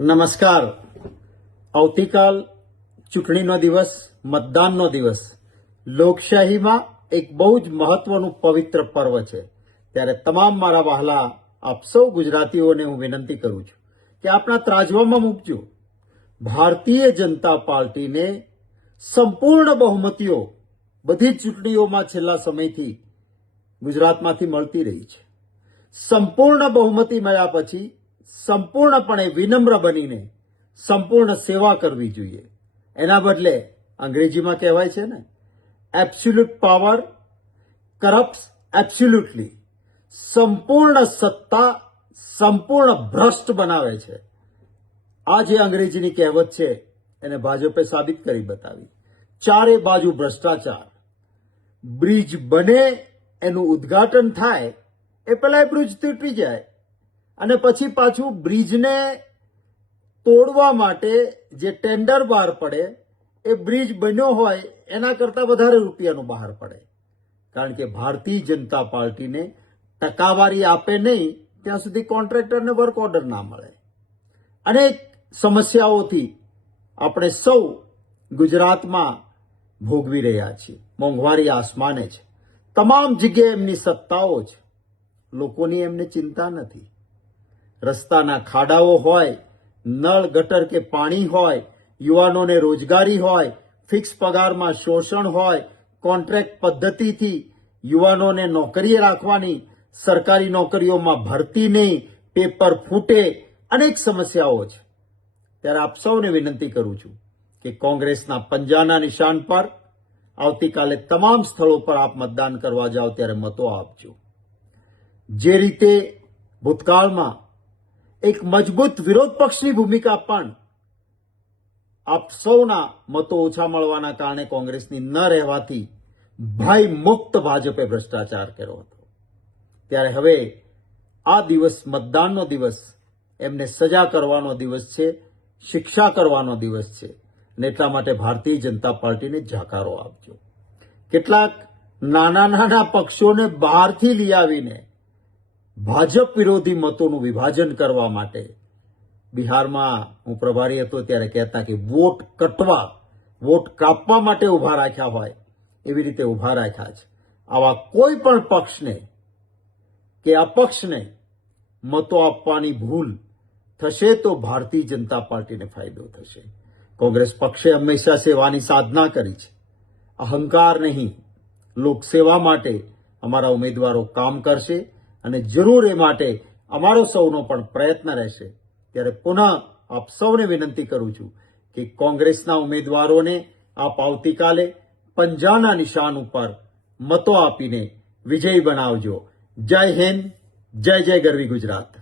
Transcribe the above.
નમસ્કાર. આવતીકાલ ચૂંટણીનો દિવસ, મતદાનનો દિવસ. લોકશાહીમાં એક બહુ જ મહત્વનું પવિત્ર પર્વ છે. ત્યારે તમામ મારા વહાલા આપ સૌ ગુજરાતીઓને હું વિનંતી કરું છું કે આપણા ત્રાજવામાં મૂકજો. ભારતીય જનતા પાર્ટીને સંપૂર્ણ બહુમતીઓ બધી જ ચૂંટણીઓમાં છેલ્લા સમયથી ગુજરાતમાંથી મળતી રહી છે. સંપૂર્ણ બહુમતી મળ્યા પછી સંપૂર્ણપણે વિનમ્ર બનીને સંપૂર્ણ સેવા કરવી જોઈએ. એના બદલે અંગ્રેજીમાં કહેવાય છે ને, એબ્સોલ્યુટ પાવર કરપ્ટ્સ એબ્સોલ્યુટલી. સંપૂર્ણ સત્તા સંપૂર્ણ ભ્રષ્ટ બનાવે છે. આ જે અંગ્રેજીની કહેવત છે એને ભાજપે સાબિત કરી બતાવી. ચારે બાજુ ભ્રષ્ટાચાર. બ્રિજ બને, એનું ઉદ્ઘાટન થાય એ પહેલા એ બ્રિજ તૂટી જાય અને પછી પાછું બ્રિજને તોડવા માટે જે ટેન્ડર બહાર પડે એ બ્રિજ બન્યો હોય એના કરતાં વધારે રૂપિયાનું બહાર પડે. કારણ કે ભારતીય જનતા પાર્ટીને ટકાવારી આપે નહીં ત્યાં સુધી કોન્ટ્રાક્ટરને વર્ક ઓર્ડર ના મળે. અનેક સમસ્યાઓથી આપણે સૌ ગુજરાતમાં ભોગવી રહ્યા છીએ. મોંઘવારી આસમાને છે. તમામ જગ્યાએ એમની સત્તાઓ છે. લોકોની એમને ચિંતા નથી. રસ્તાના ખાડાઓ હોય, નળ ગટર કે પાણી હોય, યુવાનોને રોજગારી હોય, ફિક્સ પગારમાં શોષણ હોય, કોન્ટ્રાક્ટ પદ્ધતિથી યુવાનોને નોકરીએ રાખવાની, સરકારી નોકરીઓમાં ભરતી નહીં, પેપર ફૂટે, અનેક સમસ્યાઓ છે. ત્યારે આપ સૌને વિનંતી કરું છું કે કોંગ્રેસના પંજાના નિશાન પર આવતીકાલે તમામ સ્થળો પર આપ મતદાન કરવા જાઓ ત્યારે મતો આપજો. જે રીતે ભૂતકાળમાં એક મજબૂત વિરોધ પક્ષની ભૂમિકા પણ આપ સૌના મતો ઓછા મળવાના કારણે કોંગ્રેસની ન રહેવાથી ભય મુક્ત ભાજપે ભ્રષ્ટાચાર કર્યો હતો. ત્યારે હવે આ દિવસ, મતદાનનો દિવસ, એમને સજા કરવાનો દિવસ છે, શિક્ષા કરવાનો દિવસ છે. અને એટલા માટે ભારતીય જનતા પાર્ટીને જાકારો આપજો. કેટલાક નાના પક્ષોને બહારથી લઈ આવીને ભાજપ વિરોધી મતોનું વિભાજન કરવા માટે, બિહારમાં હું પ્રભારી હતો ત્યારે કહેતા કે વોટ કાપવા માટે ઉભા રાખ્યા હોય એવી રીતે ઉભા રાખ્યા છે. આવા કોઈ પણ પક્ષને કે અપક્ષને મતો આપવાની ભૂલ થશે તો ભારતીય જનતા પાર્ટીને ફાયદો થશે. કોંગ્રેસ પક્ષે હંમેશા સેવાની સાધના કરી છે, અહંકાર નહીં. લોકસેવા માટે અમારા ઉમેદવારો કામ કરશે અને જરૂર એ માટે અમારો સૌનો પણ પ્રયત્ન રહેશે. ત્યારે પુનઃ આપ સૌને વિનંતી કરું છું કે કોંગ્રેસના ઉમેદવારોને આપ આવતીકાલે પંજાના નિશાન ઉપર મતો આપીને વિજયી બનાવજો. જય હિન્દ, જય જય ગરવી ગુજરાત.